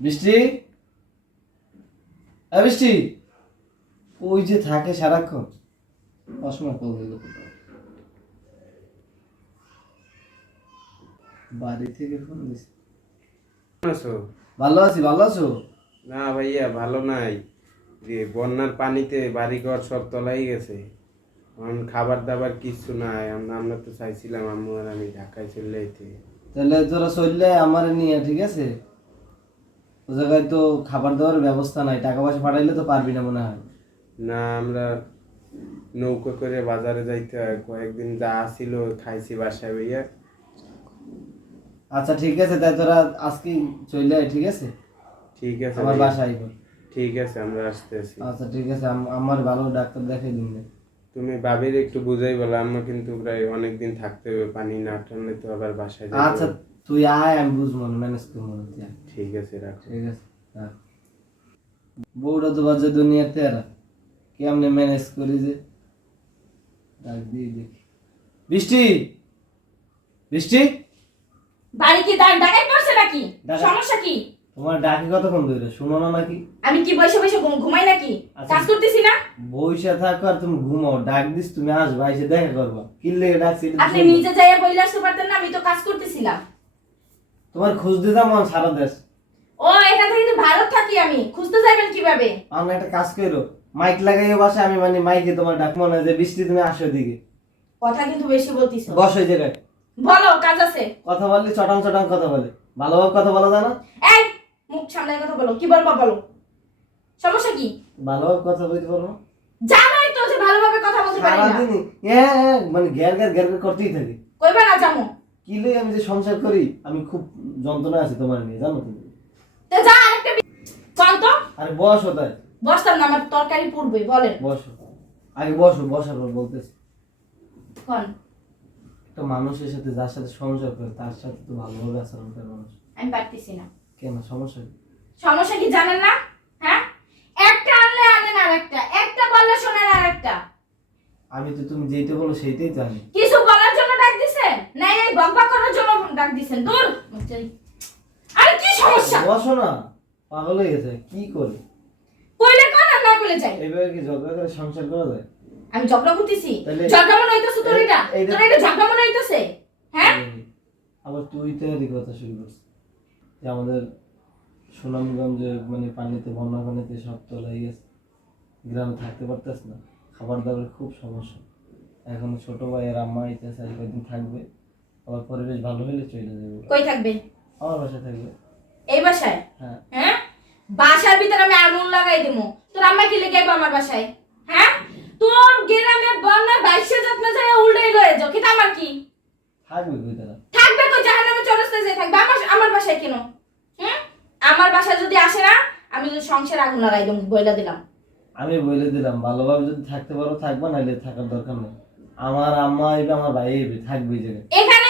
বৃষ্টি এ বৃষ্টি ওই যে থাকে সারাক্ষণ। অসময় কল দিল বাড়ি থেকে ফোন দিস আছো? ভালো আছি ভালো আছো? না ভাইয়া ভালো নাই। যে বন্যার পানিতে বাড়িঘর সব তলাই গেছে। এখন খাবার দাবার কিছু নাই। আমরা আমরা তো চাইছিলাম আম্মু আর আমি ঢাকায় চলে যেতে তাহলে তোরা চললে আমার নিয়ে ঠিক আছে? ও জায়গায় তো খাবার দাবার ব্যবস্থা নাই টাকা পয়সা পাঠাইলে তো পারবি না মনে হয়। না আমরা নৌকো করে বাজারে যাইতে হয় কয়েকদিন যা ছিল খাইছি বাসায় ভাইয়া আচ্ছা ঠিক আছে তাই তোরা আজকে চলে আয় ঠিক আছে? ঠিক আছে আমার। বাসায় আইব। ঠিক আছে আমরা আসতেছি। আচ্ছা ঠিক আছে আমার ভালো ডাক্তার দেখাই দিন তুমি বাবির একটু বুঝাই বলো আম্মা কিন্তু প্রায় অনেকদিন থাকতে হবে পানি না টানলে তো আবার বাসায় আচ্ছা। তুই আয় আমি বুঝব ম্যানেজ করব না, তুই আয়। ঠিক আছে রাখো। ঠিক আছে। বউটা তো বাজে দুনিয়াতে আর কেমনে ম্যানেজ করি যে? ডাক দিয়ে দেখি। বৃষ্টি! বৃষ্টি? বাড়ি কি দাঁড় ডাকাই পড়ছে নাকি? সমস্যা কি? তোমার ডাকি কতক্ষণ ধরে? শুনো না নাকি? আমি কি বসে বসে ঘুম- ঘুমাই নাকি? আচ্ছা। কাজ করতেছি না? বইসা থাকো আর তুমি ঘুমাও। ডাক দিস তুমি আসবা এসে দেখা করবা। কি লেগে ডাকছি আপনি। নিজে যাইয়া বইলে আসতে পারতেন না আমি তো কাজ করতেছিলাম। তোমার খোঁজ দিতাম আমার সারা দেশ। ও এখান থেকে ভারত থাকি আমি। খুঁজতে যাবেন কীভাবে? আমরা একটা কাজ করো মাইক লাগাইয়ে বসে আমি মানে মাইকে তোমার ডাক মনে হয় যে বৃষ্টি তুমি আসো দিকে কথা কিন্তু বেশি বলতিস। বস ওই জায়গায়। বলো কাজ আছে। কথা বললে চটাং চটাং কথা বলে। ভালোভাবে কথা বলা যায় না এই মুখ সামলায় কথা বলো। কি বলব বলো? সমস্যা কি? ভালোভাবে কথা বলতে পারব না? জানোই তো যে ভালোভাবে কথা বলতে পারি না। সারাদিনই হ্যাঁ হ্যাঁ, মানে গ্যার গ্যার গ্যার গ্যার করতেই থাকি। কি লই আমি যে সংসার করি? আমি খুব যন্ত্রণা আছি তোমার নিয়ে জানো তুমি? তো যা আরেকটা বি- কোন তো। আরে বস ওটাই বসতাম না আমার তরকারি বলেন বসো। আগে বসো বসার পর বলতেছি। কোন? একটা মানুষের সাথে যার সাথে সংসার করে তার সাথে তো ভালোভাবে আচরণ করে মানুষ। আমি পারতেছি না। কেন সমস্যা কি? সমস্যা কি জানেন না? হ্যাঁ? একটা আনলে আনেন আর একটা একটা বললে শোনেন আর একটা আমি তো তুমি যেইটা বলো সেইটাই জানি কিছু বলার জন্য ডাক দিছেন না করার জন্য ডাক দিছেন দূর। আরে কি সমস্যা? বসো না। পাগল হয়ে গেছে কি করে? কইলে কোন আর না কইলে যাই এইভাবে কি ঝগড়া করে সংসার করা যায়? আমি ঝগড়া করতেছি। ঝগড়া মনে হইতেছে তোর এটা? তোর এটা ঝগড়া মনে হইতেছে? হ্যাঁ? আবার তুই তো এরই কথা শুরু করছিস। যে আমাদের সুনামগঞ্জে মানে পানিতে বন্যা পানিতে সব তলাই গেছে। গ্রামে থাকতে পারতেছ না। খাবার দাবার খুব সমস্যা। এখন ছোট ভাইয়ের আম্মা আইতেছে আর কয়েকদিন থাকবে? আবার পরিবেশ ভালো হলে চলে যাবে কই থাকবে? আমার বাসায় থাকবে। এই বাসায়? হ্যাঁ। হ্যাঁ? বাসার ভিতরে আমি আগুন লাগাই দেবো তোর আম্মা কি লেগে আমার বাসায়? হ্যাঁ? তোর গ্রামে বন্যা বাইশে যত্ন যায় উল্টাই লয়ে যাও কিন্তু আমার কি? থাকবে কই তারা? থাকবে কই? জাহান্নামে চরস্তায় যায় থাকবে। আমার আমার বাসায় কেন? হুম? আমার বাসায় যদি আসে না আমি যদি সংসার আগুন লাগাই দেবো বইলা দিলাম। আমি বলে দিলাম ভালোভাবে যদি থাকতে পারো থাকবে নাহলে থাকার দরকার নেই। আমার আম্মা আইবে আমার ভাই আইবে থাকবে জায়গায়। এখানে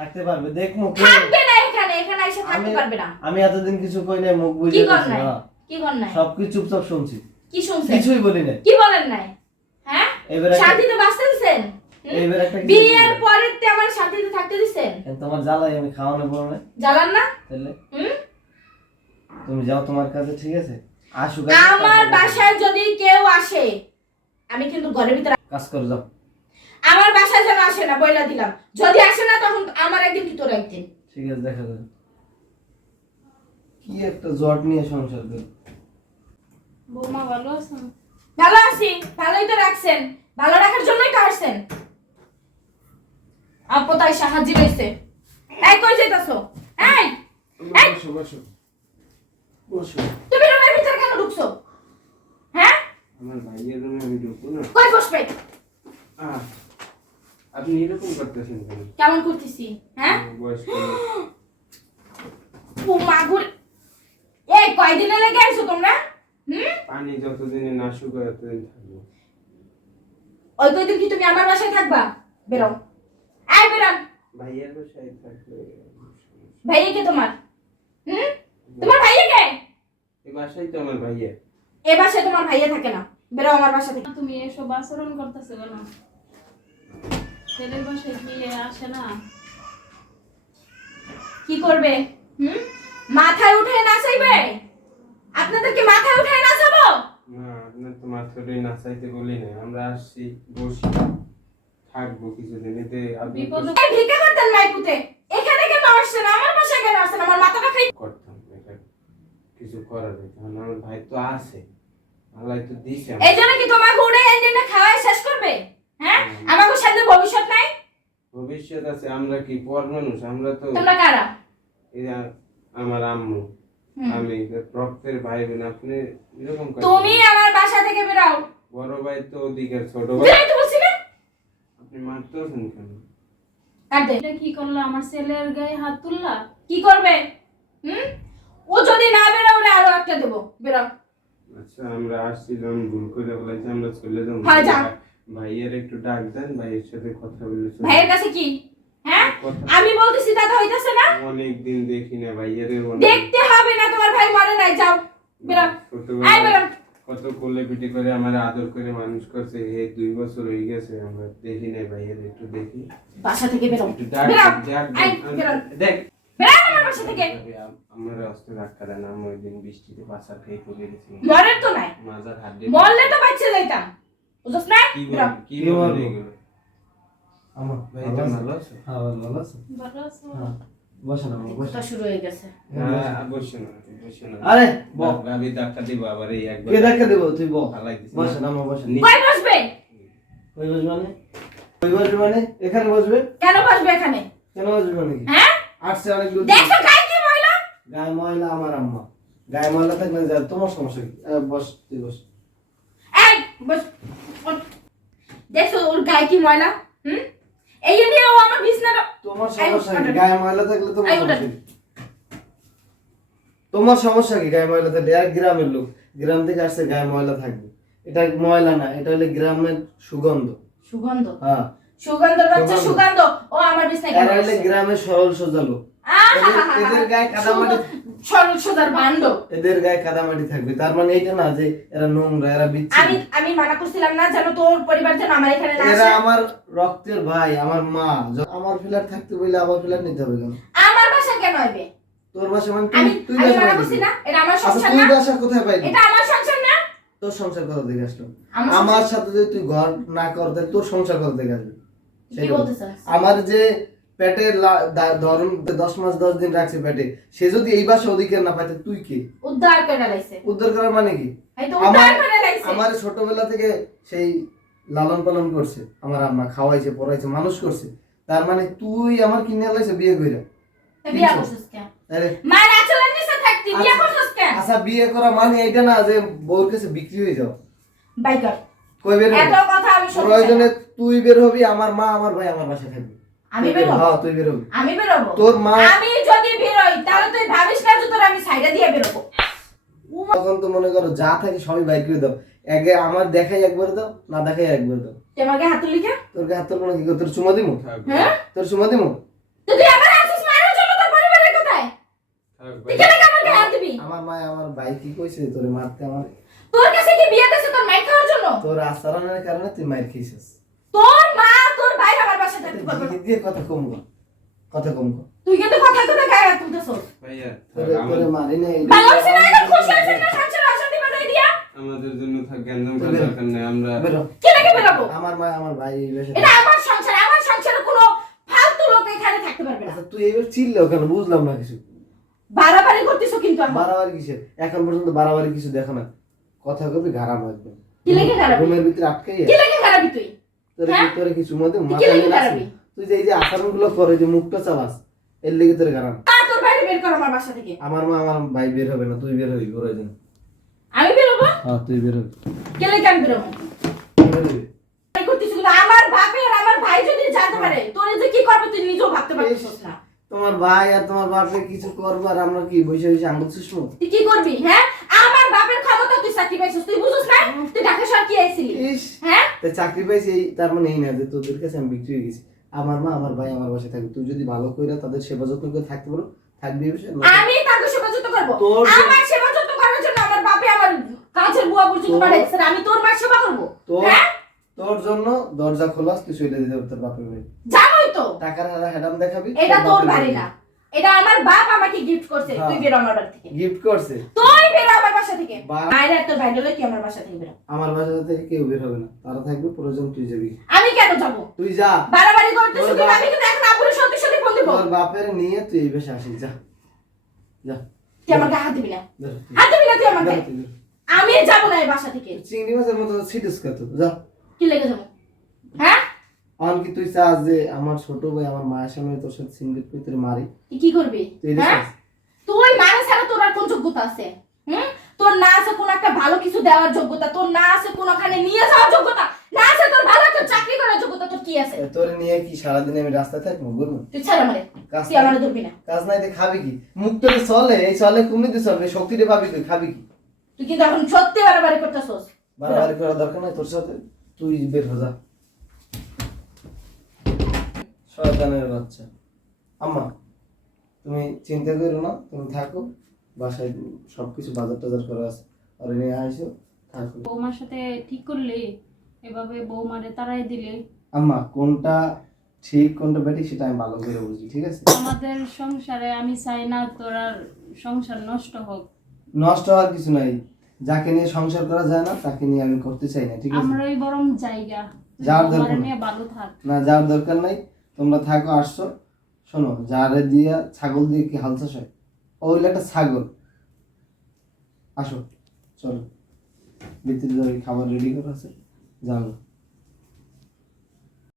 থাকতে পারবে। দেখ মুখ থাকবে না এখানে এখানে এসে থাকতে পারবে না। আমি এতদিন কিছু কই নাই মুখ কি কর নাই? কি কর নাই? সবকিছু চুপচাপ শুনছি। কি শুনছেন? কিছুই বলি নাই। কি বলেন নাই? হ্যাঁ? এবার শান্তিতে? এইবার একটা বিয়ের পরে তে আমার শান্তিতে থাকতে দিছেন? তোমার জ্বালাই আমি খাওয়ানো না জ্বালান না? তাহলে? হুম? তুমি যাও তোমার কাছে ঠিক আছে? আসুক আমার বাসায় যদি কেউ আসে আমি কিন্তু ঘরের ভিতরে কাজ করে যাও। আমার বাসায় যেন আসে না বইলা দিলাম। যদি আসে না তখন আমার একদিন কি তোর একদিন। ঠিক আছে দেখা যাবে কি একটা জট নিয়ে সংসার করে। বৌমা ভালো আছেন? ভালো আছি ভালোই তো রাখছেন। ভালো রাখার জন্যই তো আসছেন। আপতাই সাহায্য হয়েছে এই কই যাইতাছো? এই এই। বসো বসো বসো। তুমি রুমের ভিতরে কেন ঢুকছো? হ্যাঁ? আমার ভাইয়ের রুমে আমি ঢুকবো না। কই বসবে? আহ, আপনি এরকম করতেছেন কেন? কেমন করতেছি হ্যাঁ? বয়স্ক ও মাগুর এই কয়দিনে লেগে আইছো তোমরা? হুম? পানি যতদিনে না শুকায় ততদিন থাকব। ওই কয়দিন কি তুমি আমার বাসায় থাকবা? বেরো। আয় বেরোন ভাইয়ের বাসায় থাকলে ভাইয়া কে তোমার? হুম? তোমার ভাইয়া কে? এই বাসায় তো আমার ভাইয়া। এ বাসায় তোমার ভাইয়া থাকে না। বেরো আমার বাসা থেকে। তুমি এসব আচরণ করতেছো কেন? ছেলের বাসায় মিলে আসে না। কি করবে? হুম? মাথায় উঠে নাচাইবে? আপনাদের মাথায় উঠে নাচাবো? না আপনার তো মাথায় নাচাইতে বলি না আমরা আসছি বসি থাকব কিছুদিন। এতে বিপদ ভিক্ষা করতেন মাইপুতে। এখানে কেন আসছেন? আমার বাসায় কেন আসছেন? আমার মাথাটা খাই করতাম কিছু করা যেত না আমার ভাই তো আছে। আল্লাহ তো দিছে এই জন্য কি তোমাকে উড়ে এনে খাওয়াই শেষ করবে? হ্যাঁ? আমাকে সাথে ভবিষ্যৎ নাই? ভবিষ্যৎ আছে আমরা কি পর মানুষ? আমরা তো তোমরা কারা? এই আমার আম্মু আমি রক্তের ভাই বোন আপনি এরকম তুমি আমার বাসা থেকে বেরাও। বড় ভাই তো ওদিকের ছোট ভাই। তো বলছি না। আপনি মারতেছেন কেন? এটা কি করল আমার ছেলের গায়ে হাত তুললা? কি করবে? হুম? ও যদি না বেরো ওরে আরও একটা দেবো। বেরাও আচ্ছা আমরা আসছিলাম ভুল করে বলেছি আমরা চলে যাব। হ্যাঁ, যাও। ভাইয়ের একটু ডাক দেন ভাইয়ের সাথে কথা বলে ভাইয়ের কাছে কি? হ্যাঁ? আমি বলতেছি দাদা হইতাছে না। অনেক দিন দেখি না ভাইয়ের দেখতে হবে না তোমার ভাই মরে নাই যাও। কত কোলে পিটি করে আমার আদর করে মানুষ করছে এই দুই বছর হয়ে গেছে আমরা দেখি নাই ভাইয়ের একটু দেখি। বাসা থেকে বেরো। বেরো। দেখ। আমার বাসা থেকে। আমার অস্ত্র ধাক্কা দেন আমি ওই দিন বৃষ্টিতে পাশা খেয়ে পড়ে গেছি মরে তো নাই মাজার হাত মরলে তো বাচ্চা যাইতাম। বুঝছ না কি বল কি কি বল। আমার ভাই ভালো তুমি আছো? ভালো আছো? হ্যাঁ ভালো ভালো ভালো আছো। হ্যাঁ বসেন আমার বসেন কথা শুরু হয়ে গেছে। হ্যাঁ বসে। না বসে না। আরে বল ভাবি ধাক্কা দিব আবার এই একবার কে দেবো? তুই দিছি। বসেন আমার বসেন কই বসবে? কই বসবে মানে? কই বসবে মানে? এখানে বসবে? কেন বসবে এখানে? কেন বসবে মানে হ্যাঁ? আসছে অনেক দূর দেখো গায়ে কি ময়লা। গায়ে ময়লা আমার আম্মা। গায়ে ময়লা থাকলে যা তোমার সমস্যা কি? বস তুই বস। এই বস। দেখছ ওর গায়ে কি ময়লা? হুম? এই নিয়ে ও আমার বিছনাটা তোমার সমস্যা কি? গায়ে ময়লা থাকলে তোমার সমস্যা তোমার সমস্যা কি? গায়ে ময়লা থাকলে? এক গ্রামের লোক। গ্রাম থেকে আসছে গায়ে ময়লা থাকবে। এটা ময়লা না এটা হলে গ্রামের সুগন্ধ। সুগন্ধ? হ্যাঁ। সুগন্ধর বাচ্চা সুগন্ধ। সুগন্ধ। ও আমার বিছনায় গ্রামের সরল সোজা লোক। এদের- গায়ে কাদামাটি সরল সোজার বান্ড। এদের গায়ে কাদামাটি থাকবে। তার মানে এইটা না যে এরা নোংরা এরা আমি আমি মানা করছিলাম না যেন তোর পরিবার যেন আমার এখানে না এরা আমার রক্তের ভাই আমার মা। আমার ফ্ল্যাট থাকতে বলে আমার ফ্ল্যাট নিতে হবে কেন? আমার বাসা কেন হবে তোর বাসা মানে তুই তুই বাসা? না? এটা আমার আচ্ছা সংসার তুই বাসা কোথায় পাইলি এটা আমার সংসার না? তোর সংসার কথা থেকে আসলো? আমার সাথে যদি তুই ঘর না কর তাহলে তোর সংসার কথা থেকে আসবে? আমার যে পেটে ধরুন দশ মাস দশ দিন রাখছে পেটে। সে যদি এই বাসা অধিকার না পাইতে তুই কে? উদ্ধার করে লাইছে। উদ্ধার করার মানে কি? আমার- ছোটবেলা থেকে সেই লালন পালন করছে। আমার আম্মা খাওয়াইছে পড়াইছে মানুষ করছে। তার মানে তুই আমার কিনে লাইছে বিয়ে কইরা। বিয়া করছিস কেন? আরে। মার আচলের নিচে থাকতি বিয়া আচ্ছা। করছিস কেন? আচ্ছা বিয়ে করা মানে এইটা না যে বউর কাছে বিক্রি হয়ে যাও। বাইকার। কই বের? এত কথা আমি প্রয়োজনে তুই বের হবি আমার মা আমার ভাই আমার বাসায় থাকবে। আমি বেরোবো? তুই বের আমি বেরোবো? তোর মা আমি যদি বেরোই তাহলে তুই ভাবিস না যে তোর আমি সাইডে দিয়ে বেরোবো। তখন তো মনে করো যা থাকে সবই বাইর করে দাও। একে আমার দেখাই একবার দাও না দেখাই একবার দাও। কে তোর হাত তোর কি তোর চুমা দিমু? হ্যাঁ? তোর চুমা দিমু? তুই আমার আসিস মারার জন্য তোর পরিবারের কোথায়? তুই কেন আমাকে হাত দিবি? আমার মা আমার ভাই কি কইছে তোরে মারতে আমার? তোর কাছে কি বিয়ে তোর মাইক খাওয়ার জন্য? তোর আচরণের কারণে তুই মার খেয়েছিস। তোর মা তোর ভাই আমার বাসায় থাকতে পারবে না। দিয়ে দিয়ে কথা কম কর কথা কম কর তুই কিন্তু কথা কথা গায়ে হাত তুলতেছস ভাইয়া, তোরে মারি না ভালো হইছে না এটা খুশি হইছিস না সংসারে অশান্তি বাজাই দিয়া? আমাদের জন্য থাক গ্যাঞ্জাম করার দরকার নেই আমরা কে লাগে বেরোবো? আমার মা আমার ভাই এটা আমার সংসার আমার সংসারে কোনো ফালতু লোক এখানে থাকতে পারবে না। তুই এবার চিল্লাও কেন? বুঝলাম না কিছু। বাড়াবাড়ি করতেছো কিন্তু বাড়াবাড়ি কিসের? এখন পর্যন্ত বাড়াবাড়ি কিছু দেখো না। কথা কবি গারাম একদম। কি লেগে খারাপি রুমের ভিতরে আটকাই কি লেগে খারাপি তুই? তোরে হ্যাঁ? তোরে কিছু মধ্যে মাথা নিয়ে তুই যে এই যে আচরণগুলো করে যে মুখটা চালাস এর লেগে তোর গারাম। তা তোর বাইরে বের কর আমার বাসা থেকে। আমার মা আমার ভাই বের হবে না তুই বের হবি প্রয়োজন আমি বেরোবো হ্যাঁ তুই বের হবি। কে লেগে আমি করতেছিস কিন্তু আমার বাপে আর আমার ভাই যদি জানতে পারে তোরে যে কি করবে তুই নিজেও ভাবতে পারছিস না। তোমার ভাই আর তোমার বাপে কিছু করব আর আমরা কি বসে বসে তুই কি করবি হ্যাঁ আমার বাপের ক্ষমতা তুই চাকরি পাইছিস? তুই বুঝছিস না? তুই ঢাকা শহর কি আইছিলি? হ্যাঁ? তা চাকরি পাইছি তার মানে এই না যে তোদের কাছে আমি বিক্রি হয়ে গেছি। আমার মা আমার ভাই আমার বাসায় থাকবে। তুই যদি ভালো তাদের সেবা যত্ন করে থাকতে পারো থাকবি আমি সেবা যত্ন করব। আমার সেবা যত্ন করার জন্য আমার বাপে আমার কাছের বুয়া পর্যন্ত পাঠাইছে আমি তোর মার সেবা করব। তোর হ্যাঁ? তোর জন্য দরজা খোলাস তুই দিতে তোর বাপের বাড়ি। জানোই তো। টাকার হারা হেডাম দেখাবি এটা তোর বাড়ি। না। এটা আমার বাপ আমাকে গিফট করছে হ্যাঁ। তুই বেরো আমার বাড়ি থেকে। গিফট করছে? তুই বেরো আমার বাসা থেকে। বাইরে বাইরে হলে তুই আমার বাসা থেকে বেরো। আমার বাসা থেকে কেউ বের হবে না। তারা থাকবে প্রয়োজন তুই যাবি। আমি কেন যাব? তুই যা। বাড়াবাড়ি তোর তুই বাপ- আমি কিন্তু এখন আপুরের সত্যি সত্যি ফোন দিব। তোর বাপের নিয়ে তুই এই বেশে আসিস যা। যা। তুই আমাকে হাত দিবি না। হাত দিবি না তুই আমাকে। আমি যাব না এই বাসা থেকে। চিংড়ি মাছের মতো ছিটিস কত যা। কি লেগে যাব? এখন কি তুই চাস যে আমার ছোট ভাই আমার মায়ের সামনে তোর সাথে সিঙ্গেল মারি? কি করবি? তুই হ্যাঁ? তুই মানুষ ছাড়া তোর আর কোন যোগ্যতা আছে? হুম? তোর না আছে কোন একটা ভালো কিছু দেওয়ার যোগ্যতা? তোর না আছে কোনখানে নিয়ে যাওয়ার যোগ্যতা? না আছে তোর ভালো একটা চাকরি করার যোগ্যতা? তোর কি আছে? তোরে নিয়ে কি সারাদিন আমি রাস্তায় থাকব ঘুরবো তুই ছাড় আমারে। কাজ তুই আমারে ধরবি না। কাজ নাই খাবি কি? মুখ তোরে চলে এই চলে কমিতে চলবে শক্তিটা পাবি তুই খাবি কি? তুই কিন্তু এখন সত্যি বাড়াবাড়ি করতেছস। বাড়াবাড়ি করার দরকার নাই তোর সাথে। তুই বের হয়ে যা। শয়তানের বাচ্চা। আম্মা তুমি চিন্তা করো না তুমি থাকো বাসায় সবকিছু বাজার টাজার করা আছে। আর নিয়ে আইসো থাকো। বৌমার সাথে ঠিক করলে এভাবে বৌমারে তাড়াই দিলে? আম্মা কোনটা ঠিক কোনটা বেঠিক সেটা আমি ভালো করে বুঝি ঠিক আছে? আমাদের সংসারে আমি চাই না তোর আর সংসার নষ্ট হোক। নষ্ট হওয়ার কিছু নাই। যাকে নিয়ে সংসার করা যায় না তাকে নিয়ে আমি করতে চাই না ঠিক আছে? আমরাই বরং জায়গা। যার বৌমারে দরকার। নিয়ে ভালো থাক। না যাওয়ার দরকার নাই। তোমরা থাকো, আসছো। শোনো, যারে দিয়ে ছাগল দিয়ে কি হাল চাষ হয়? ও হইল একটা ছাগল। আসো, চলো। ভিতরে খাবার রেডি করা আছে। যাও।